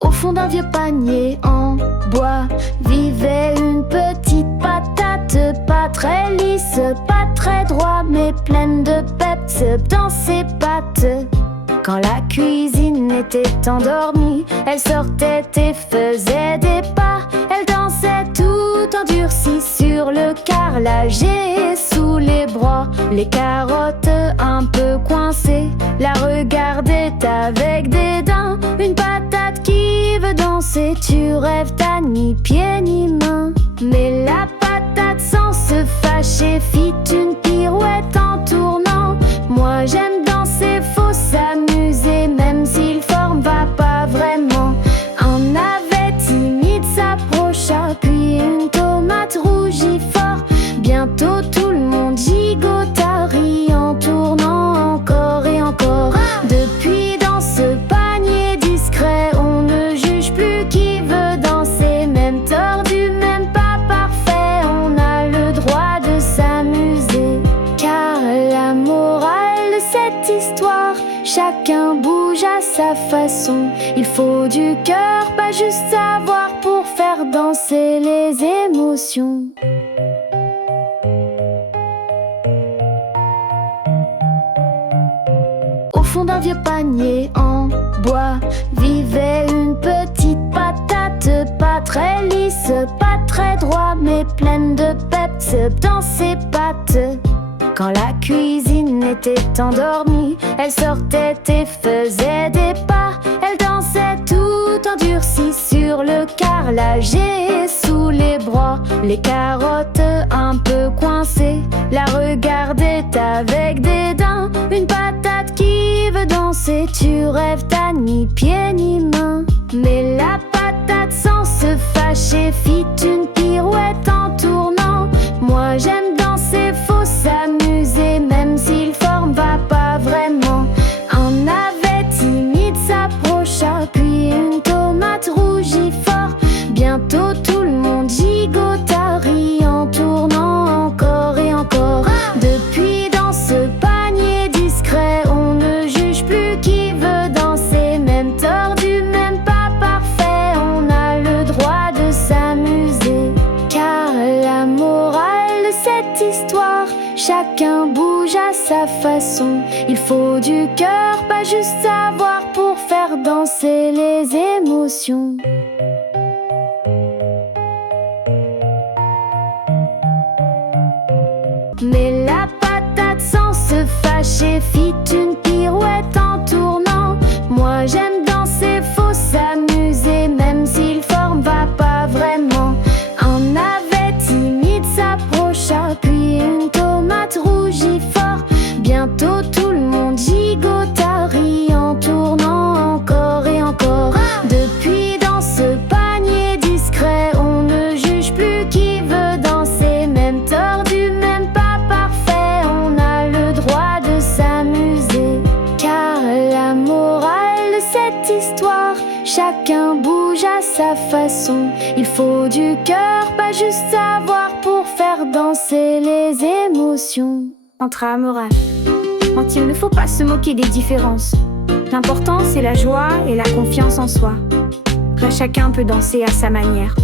Au fond d'un vieux panier en bois vivait une petite patate, pas très lisse, pas très droit, mais pleine de peps dans ses pattes. Quand la cuisine était endormie, elle sortait et faisait des pas. Elle dansait tout endurcie sur le carrelage et sous les bras. Les carottes un peu coincées la regardaient avec dédain. Une patate qui veut danser, tu rêves, t'as ni pied ni main. Mais la patate sans se fâcher fit une pirouette en tournant. Moi j'aime danser, faut s'amuser, même si le forme va pas vraiment. Un navet timide s'approcha, puis une tomate rougit fort. Bientôt tout le monde gigota, rit en tournant encore et encore. Depuis dans ce panier discret, on ne juge plus qui veut danser. Même tordu, même pas parfait, on a le droit de s'amuser. Car la morale de cette histoire, chacun bouge à sa façon. Il faut du cœur, pas juste savoir pour faire danser les émotions. Au fond d'un vieux panier en bois vivait une petite patate, pas très lisse, pas très droit, mais pleine de peps dans ses pattes. Quand la cuisine était endormie, elle sortait et faisait des pas. Elle dansait tout endurcie sur le carrelage et sous les bras. Les carottes un peu coincées la regardaient avec dédain. Une patate qui veut danser, tu rêves, t'as ni pied ni main. Mais la patate sans se fâcher fit une pirouette en tournant. Moi j'aime danser, faut s'amuser, même si le forme va pas vraiment. Un navet timide s'approcha, puis une tomate rougit fort. Bientôt tout le monde gigota, rit en tournant encore et encore. Depuis dans ce panier discret, on ne juge plus qui veut danser. Même tordu, même pas parfait, on a le droit de s'amuser. Car la morale de cette histoire, chacun bouge à sa façon. Il faut du cœur, pas juste savoir pour faire danser les émotions. Mais la patate sans se fâcher fit une pirouette en tournant. Moi j'aime danser, faut s'amuser, même si le forme va pas vraiment. Un navet timide s'approcha, puis une tomate rougit fort. Bientôt tout le monde gigota, rit en tournant encore et encore. Depuis dans ce panier discret, on ne juge plus qui veut danser. Même tordu, même pas parfait, on a le droit de s'amuser. Car la morale de cette histoire, chacun bouge à sa façon. Il faut du cœur, pas juste savoir pour faire danser les émotions. Entre à morale, quand il ne faut pas se moquer des différences. L'important c'est la joie et la confiance en soi. Là chacun peut danser à sa manière.